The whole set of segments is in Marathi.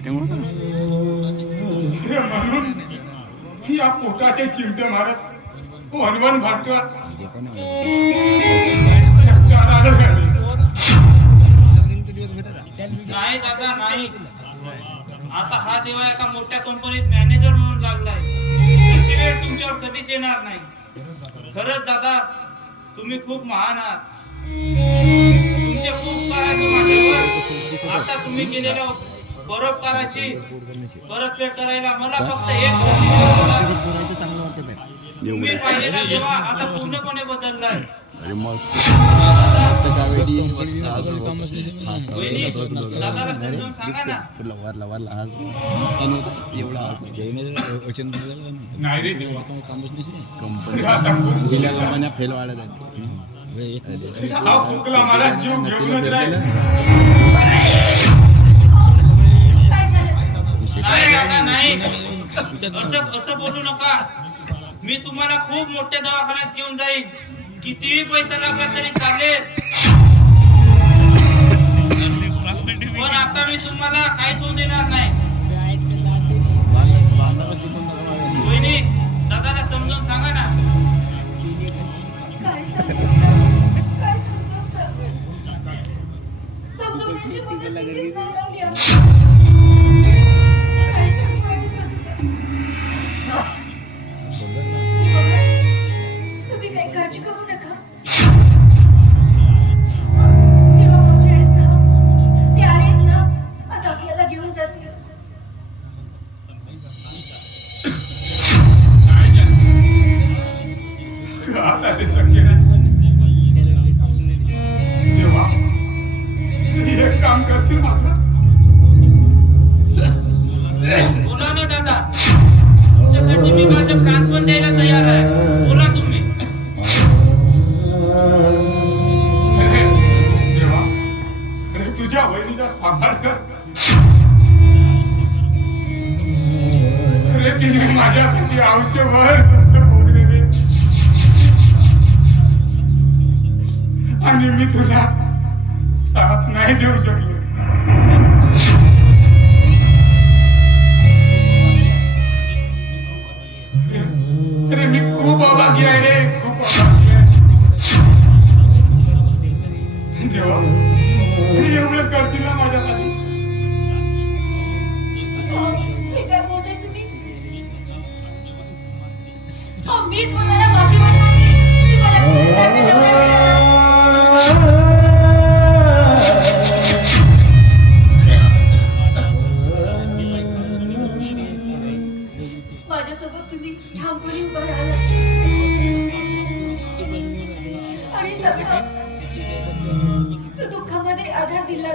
म्हणून या पोटाचे चिमटे मारत वनवन भाटकर नाही दादा नाही. आता हा देवा एका मोठ्या कंपनीत मॅनेजर म्हणून लागलाय. अशी वेळ तुमच्यावर कधीच येणार नाही. खरंच दादा तुम्ही खूप महान आहात. तुमचे खूप उपकार आहेत माझ्यावर. आता तुम्ही केलेल्या परोपकाराची परतफेड करायला मला फक्त एक संधी द्या. तुम्ही पाहिलेला देवा आता पूर्णपणे बदललाय. दादाला समजून सांगा ना. नाही रे फेल वाढत मला जीव घेऊनच राहील. नाही दादा नाही, असं बोलू नका. मी तुम्हाला खूप मोठ्या दवाखान्यात घेऊन जाईन. कितीही पैसा लागला तरी चालेल. पण आता मी तुम्हाला काहीच होऊ देणार नाही. वहिनी दादाला समजून सांगा ना. तुम्ही काही काळजी करू नका. देवा भाऊजी आहेत ना, ते आहेत ना, आता आपल्याला घेऊन जातील. आता ते शक्य नाही. देवा एक काम करशील माझं. बोला ना दादा, तुमच्यासाठी मी माझं प्राण पण द्यायला तयार आहे. बोला तुम्ही. देवा अरे तुझ्या वहिनीचा सांभाळ कर. अरे तिने माझ्यासाठी आयुष्यभर कष्ट भोगलेले आणि मी तुला साथ नाही देऊ शकलो. अरे मी खूप अभागी आहे रे, खूप अभागी आहे. देवा हे एवढं करशील ना माझ्यासाठी. हे काय बोलताय तुम्ही? मीच म्हणाला माफी मागते. तुम्ही मला पुढे जायला माझ्यासोबत तुम्ही ठामपणे उभं राहिला आणि सगळं दुःखामध्ये आधार दिला.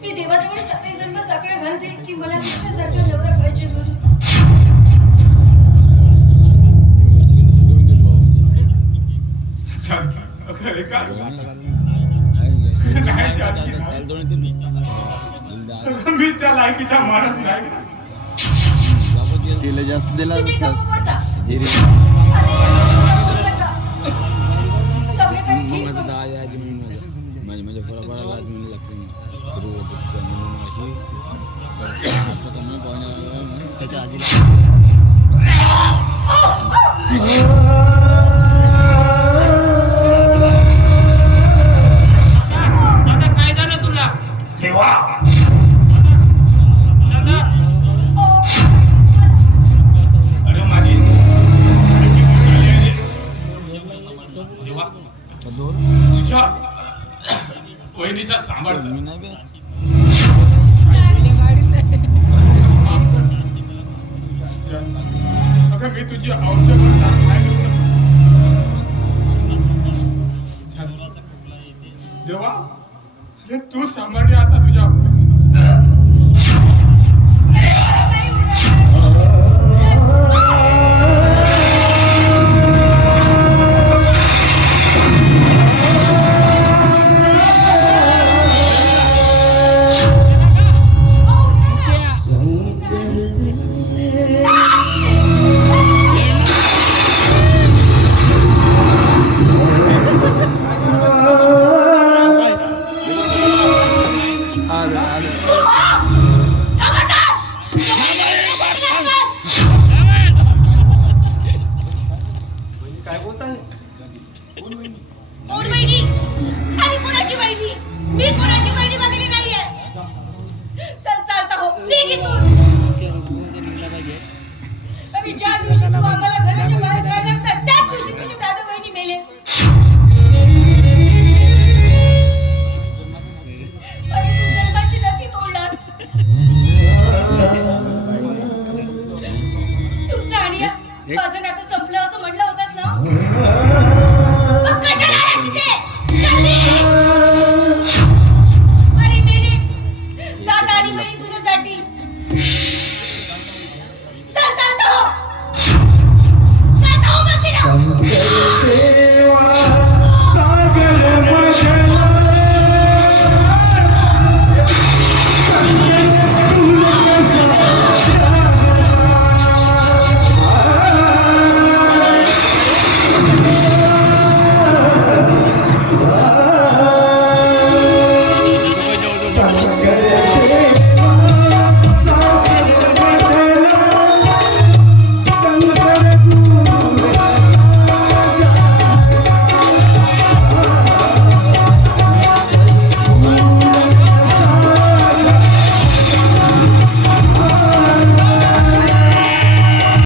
मी देवाजवळ सगळे जन्म साकडं घालते की मला तुमच्यासारखा नवरा पाहिजे म्हणून. अरे काय मी त्या लायकीचा माणूस नाही. तिला जास्त दिला तुम्ही गप्प बसा. सगळे काही ठीक होईल. माझ्या फळाफळाला आज म्हणून लागते सुरू होतं त्याच्या आधी दादा काय झालं तुला? देवा दादा अरे माझी देवा तुझ्या वहिनीचा सांभाळ कर. मी नाही बे अगं मी तुझी औषध नाही देऊ शकत. देवा हे तू सांभाळली आता तुझ्या आले